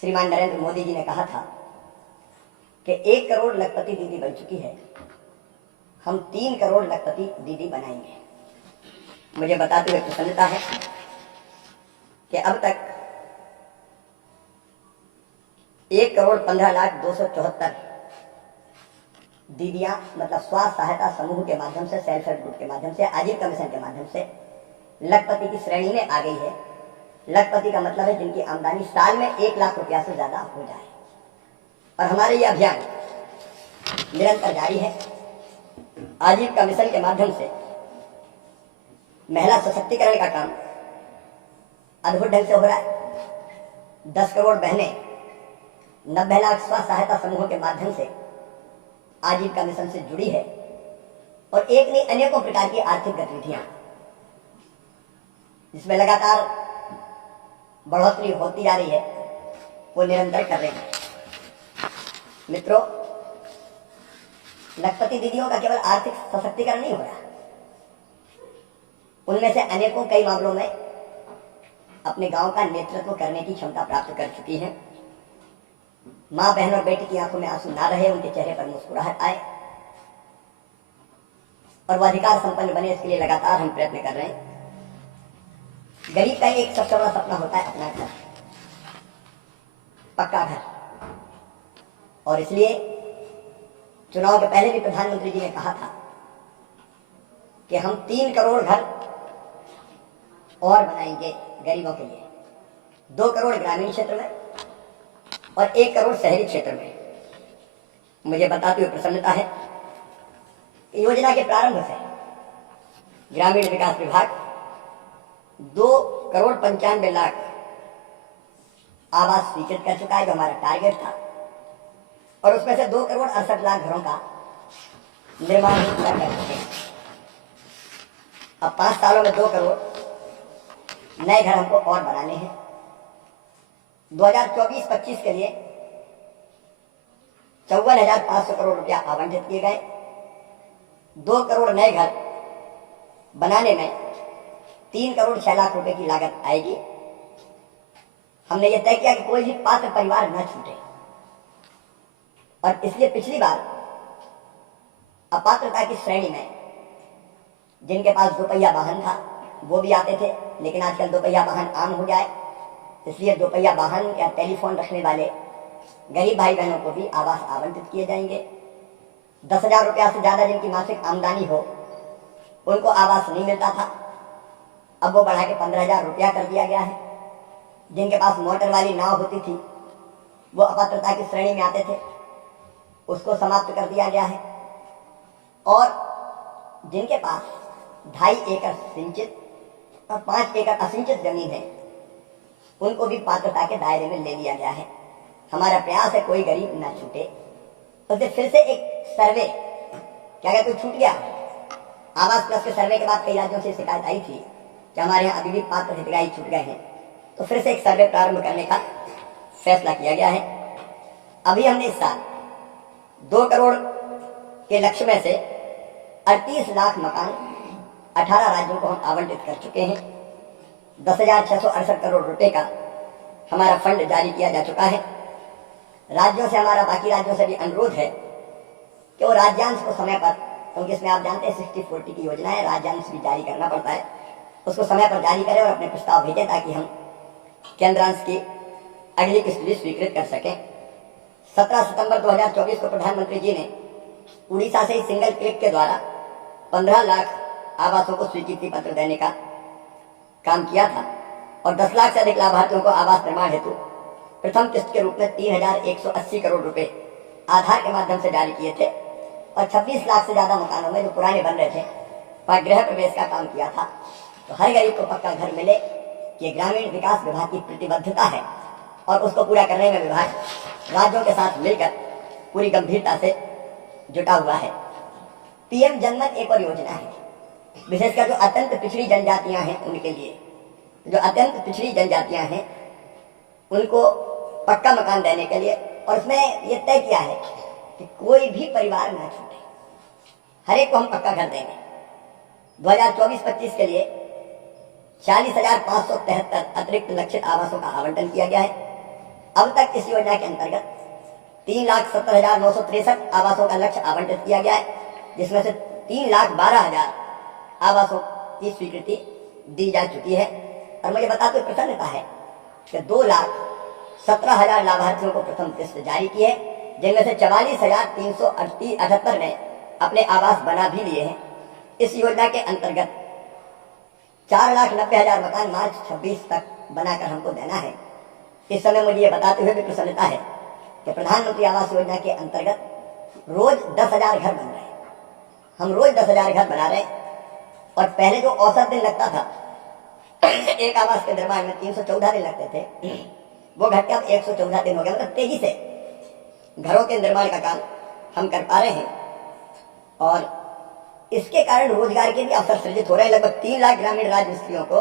श्रीमान नरेंद्र मोदी जी ने कहा था कि 1 करोड़ लखपति दीदी बन चुकी है, हम 3 करोड़ लखपति दीदी बनाएंगे। मुझे बताते हुए प्रसन्नता है कि अब तक 1,15,02,74 दीदियां मतलब स्व सहायता समूह के माध्यम से, सेल्फ हेल्प ग्रुप के माध्यम से, आजीविका मिशन के माध्यम से लखपति की श्रेणी में आ गई है। लखपति का मतलब है जिनकी आमदनी साल में 1 लाख रुपया से ज्यादा हो जाए। और हमारे ये अभियान निरंतर जारी है। आजीविका मिशन के माध्यम से महिला सशक्तिकरण का काम अद्भुत ढंग से हो रहा है। 10 करोड़ बहनें 90 लाख स्व सहायता समूहों के माध्यम से आजीविका मिशन से जुड़ी है और एक नहीं अनेकों प्रकार की आर्थिक गतिविधियां जिसमें लगातार बढ़ोतरी होती जा रही है, वो निरंतर कर रही है। मित्रों, लखपति दीदियों का केवल आर्थिक सशक्तिकरण नहीं हो रहा, उनमें से अनेकों कई मामलों में अपने गांव का नेतृत्व करने की क्षमता प्राप्त कर चुकी हैं। मां, बहन और बेटी की आंखों में आंसू ना रहे, उनके चेहरे पर मुस्कुराहट आए और वह अधिकार संपन्न बने, इसके लिए लगातार हम प्रयत्न कर रहे हैं। गरीब का एक सबसे बड़ा सपना होता है अपना घर, पक्का घर। और इसलिए चुनाव के पहले भी प्रधानमंत्री जी ने कहा था कि हम 3 करोड़ घर और बनाएंगे गरीबों के लिए, 2 करोड़ ग्रामीण क्षेत्र में और 1 करोड़ शहरी क्षेत्र में। मुझे बताते हुए प्रसन्नता है, योजना के प्रारंभ से ग्रामीण विकास विभाग 2 करोड़ 95 लाख आवास स्वीकृत कर चुका है, जो हमारा टारगेट था। और उसमें से 2 करोड़ 68 लाख घरों का निर्माण पूरा कर चुके हैं। अब 5 सालों में 2 करोड़ नए घर हमको और बनाने हैं। 2024-25 के लिए 54,500 करोड़ रुपया आवंटित किए गए। 2 करोड़ नए घर बनाने में 3 करोड़ 6 लाख रुपए की लागत आएगी। हमने ये तय किया कि कोई भी पात्र परिवार न छूटे, और इसलिए पिछली बार अपात्रता की श्रेणी में जिनके पास 2 पहिया वाहन था वो भी आते थे, लेकिन आजकल 2 पहिया वाहन आम हो जाए, इसलिए 2 पहिया वाहन या टेलीफोन रखने वाले गरीब भाई बहनों को भी आवास आवंटित किए जाएंगे। 10,000 रुपया से ज्यादा जिनकी मासिक आमदनी हो उनको आवास नहीं मिलता था, अब वो बढ़ा के 15,000 रुपया कर दिया गया है। जिनके पास मोटर वाली नाव होती थी वो अपात्रता की श्रेणी में आते थे, उसको समाप्त कर दिया गया है। और जिनके पास 2.5 एकड़ सिंचित और 5 एकड़ असिंचित जमीन है उनको भी पात्रता के दायरे में ले लिया गया है। हमारा प्रयास है कोई गरीब ना छूटे। तो फिर से एक सर्वे, क्या अगर कोई छूट गया, आवास प्लस के सर्वे के बाद कई राज्यों से शिकायत आई थी कि हमारे यहाँ अभी भी पात्र हितग्राही छूट गए हैं, तो फिर से एक सर्वे प्रारंभ करने का फैसला किया गया है। अभी हमने इस साल 2 करोड़ के लक्ष्य में से 38 लाख मकान 18 राज्यों को हम आवंटित कर चुके हैं। 10,668 करोड़ रुपए का हमारा फंड जारी किया जा चुका है। राज्यों से हमारा बाकी राज्यों से भी अनुरोध है कि वो राज्यांश को समय पर, क्योंकि इसमें आप जानते हैं 60-40 की योजना है, राज्यांश भी जारी करना पड़ता है, उसको समय पर जारी करें और अपने प्रस्ताव भेजें ताकि हम केंद्रांश की अगली किस्त भी स्वीकृत कर सकें। 17 सितंबर 2024 को प्रधानमंत्री जी ने उड़ीसा से ही सिंगल क्लिक के द्वारा 15 लाख आवासों को स्वीकृति पत्र देने का काम किया था और 10 लाख से अधिक लाभार्थियों को आवास निर्माण हेतु प्रथम किस्त के रूप में 3,180 करोड़ रुपए आधार के माध्यम से जारी किए थे और 26 लाख से ज्यादा मकानों में जो पुराने बन रहे थे वह गृह प्रवेश का काम किया था। तो हर गरीब को पक्का घर मिले, ये ग्रामीण विकास विभाग की प्रतिबद्धता है और उसको पूरा करने में विभाग राज्यों के साथ मिलकर पूरी गंभीरता से जुटा हुआ है। पीएम जनमन एक और योजना है, विशेषकर जो अत्यंत पिछड़ी जनजातियां हैं उनके लिए। जो अत्यंत पिछड़ी जनजातियां हैं उनको पक्का मकान देने के लिए, और उसमें यह तय किया है कि कोई भी परिवार न छूटे, हर एक को हम पक्का घर देंगे। 2024-25 के लिए 40,573 अतिरिक्त लक्षित आवासों का आवंटन किया गया है। अब तक इस योजना के अंतर्गत 3,70,963 आवासों का लक्ष्य आवंटित किया गया है, जिसमें से 3,12,000 आवासों की स्वीकृति दी जा चुकी है। और मुझे बताते हुए प्रसन्नता है कि 2,17,000 लाभार्थियों को प्रथम किस्त जारी की है, जिनमें से 44,378 ने अपने आवास बना भी लिए हैं। इस योजना के अंतर्गत 4,90,000 मकान मार्च 26 तक बनाकर हमको देना है। इस समय मुझे ये बताते हुए भी प्रसन्नता है कि प्रधानमंत्री आवास योजना के अंतर्गत रोज 10,000 घर बन रहे हैं। हम रोज 10,000 घर बना रहे हैं। और पहले जो औसत दिन लगता था एक आवास के निर्माण में 314 दिन लगते थे, वो घटकर अब 114 दिन हो गया। मतलब तेजी से घरों के निर्माण का काम हम कर पा रहे हैं और इसके कारण रोजगार के भी अवसर सृजित हो रहे हैं। लगभग 3 लाख ग्रामीण राज मिस्त्रियों को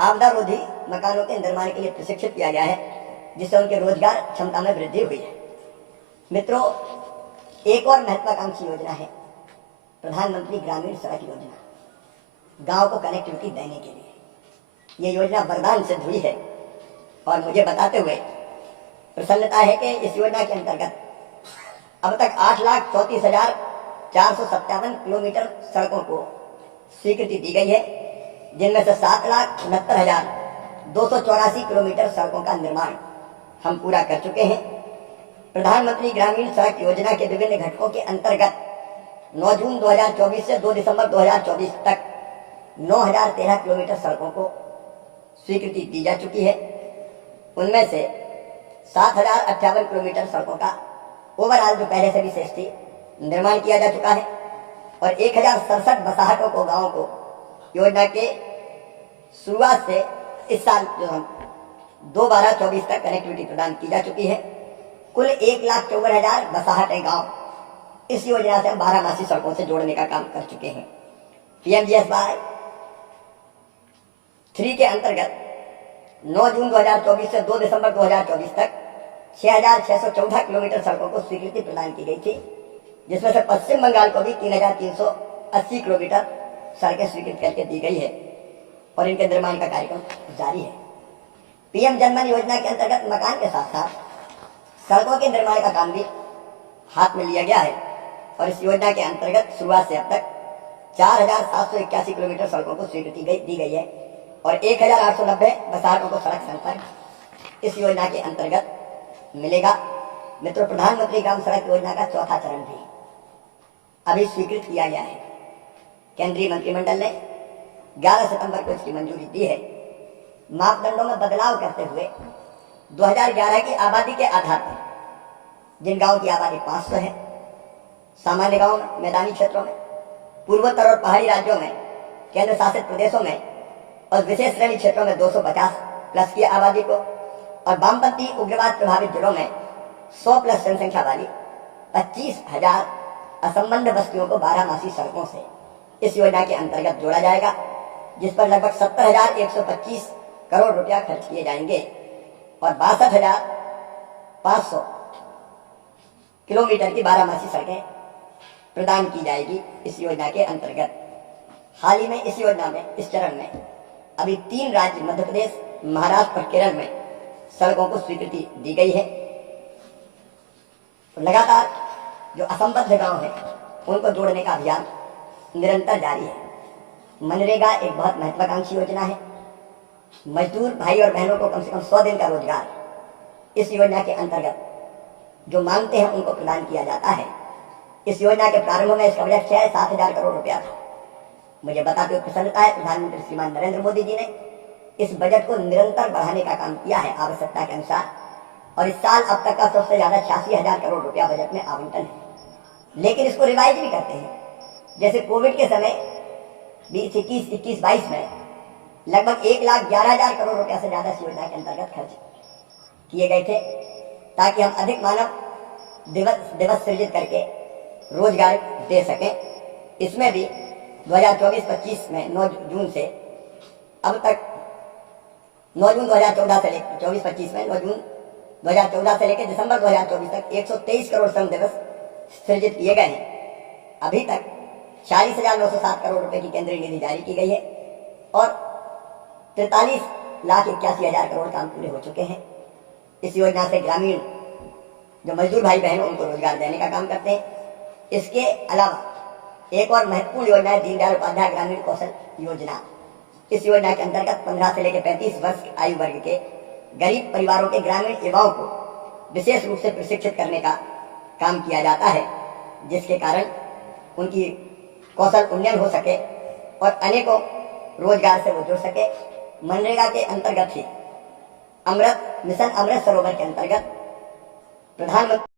आपदा रोधी मकानों के निर्माण के लिए प्रशिक्षित किया गया है, जिससे उनके रोजगार क्षमता में वृद्धि हुई है। मित्रों, एक और महत्वाकांक्षी योजना है प्रधानमंत्री ग्रामीण सड़क योजना, गांव को कनेक्टिविटी देने के लिए। ये योजना वरदान सिद्ध हुई है और मुझे बताते हुए प्रसन्नता है कि इस योजना के अंतर्गत अब तक 8,34,457 किलोमीटर सड़कों को स्वीकृति दी गई है, जिनमें से 7,69,284 किलोमीटर सड़कों का निर्माण हम पूरा कर चुके हैं। प्रधानमंत्री ग्रामीण सड़क योजना के विभिन्न घटकों के अंतर्गत 9 जून 2024 से 2 दिसंबर 2024 तक 9,013 किलोमीटर सड़कों को स्वीकृति दी जा चुकी है। उनमें से 7,058 किलोमीटर सड़कों का ओवरऑल, जो पहले से भी शेष थी, निर्माण किया जा चुका है और 1,067 बसाहटों को, गांवों को योजना के शुरुआत से इस साल जो हम 2/12/24 तक कनेक्टिविटी प्रदान की जा चुकी है। कुल 1,54,000 बसाहटें गांव इस योजना से हम 12 सड़कों से जोड़ने का काम कर चुके हैं। PMGSY 3 के अंतर्गत 9 जून 2024 से 2 दिसंबर 2024 तक 6,614 किलोमीटर सड़कों को स्वीकृति प्रदान की गई थी, जिसमें से पश्चिम बंगाल को भी 3,380 किलोमीटर सड़कें स्वीकृत करके दी गई है और इनके निर्माण का कार्यक्रम जारी है। PM जनमन योजना के अंतर्गत मकान के साथ साथ सड़कों के निर्माण का काम भी हाथ में लिया गया है और इस योजना के अंतर्गत शुरुआत से अब तक 4,781 किलोमीटर सड़कों को स्वीकृति दी गई है और 1,890 बसाहटों को सड़क संपर्क इस योजना के अंतर्गत मिलेगा। मित्रों, प्रधानमंत्री ग्राम सड़क योजना का चौथा चरण भी अभी स्वीकृत किया गया है। केंद्रीय मंत्रिमंडल ने 11 सितंबर को इसकी मंजूरी दी है। मापदंडों में बदलाव करते हुए 2011 की आबादी के आधार पर जिन गांवों की आबादी 500 है, सामान्य गांव, मैदानी क्षेत्रों में, पूर्वोत्तर और पहाड़ी राज्यों में, केंद्र शासित प्रदेशों में और विशेष श्रेणी क्षेत्रों में 250 प्लस की आबादी को और वामपंथी उग्रवाद प्रभावित जिलों में 100 प्लस जनसंख्या वाली 25,000 असंबद्ध बस्तियों को 12 सड़कों से इस योजना के अंतर्गत जोड़ा जाएगा, जिस पर लगभग 70,125 करोड़ रुपया खर्च किए जाएंगे और 62,500 किलोमीटर की 12 सड़कें प्रदान की जाएगी इस योजना के अंतर्गत। हाल ही में इस योजना में, इस चरण में अभी 3 राज्य मध्य प्रदेश, महाराष्ट्र और केरल में सड़कों को स्वीकृति दी गई है। तो लगातार जो असंबद्ध गांव हैं उनको जोड़ने का अभियान निरंतर जारी है। मनरेगा एक बहुत महत्वाकांक्षी योजना है। मजदूर भाई और बहनों को कम से कम 100 दिन का रोजगार इस योजना के अंतर्गत जो मांगते हैं उनको प्रदान किया जाता है। इस योजना के प्रारंभ में इसका बजट 7,000 करोड़ रुपया था। मुझे बताते हुए प्रसन्नता है, प्रधानमंत्री श्रीमान नरेंद्र मोदी जी ने इस बजट को निरंतर बढ़ाने का काम किया है आवश्यकता के अनुसार और इस साल अब तक का सबसे ज्यादा 86,000 करोड़ रुपया बजट में आवंटन है। लेकिन इसको रिवाइज भी करते हैं। जैसे कोविड के समय 2021-22 में लगभग 1,11,000 करोड़ रुपया से ज्यादा इस योजना के अंतर्गत खर्च किए गए थे, ताकि हम अधिक मानव दिवस सृजित करके रोजगार दे सकें। इसमें भी 2024-25 में 9 जून से अब तक 9 जून 2014 से लेकर 24-25 में 9 जून 2014 से लेकर दिसंबर 2024 तक 123 करोड़ श्रम दिवस सृजित किए गए हैं। अभी तक 40,907 करोड़ रुपए की केंद्रीय निधि जारी की गई है और 43,81,000 करोड़ काम पूरे हो चुके हैं। इस योजना से ग्रामीण जो मजदूर भाई बहन उनको रोजगार देने का काम करते हैं। इसके अलावा एक और महत्वपूर्ण योजना है दीनदयाल उपाध्याय ग्रामीण कौशल योजना। इस योजना के अंतर्गत 15 से लेकर 35 वर्ष आयु वर्ग के गरीब परिवारों के ग्रामीण युवाओं को विशेष रूप से प्रशिक्षित करने का काम किया जाता है, जिसके कारण उनकी कौशल उन्नयन हो सके और अनेकों रोजगार से वो जुड़ सके। मनरेगा के अंतर्गत ही अमृत मिशन अमृत सरोवर के अंतर्गत प्रधानमंत्री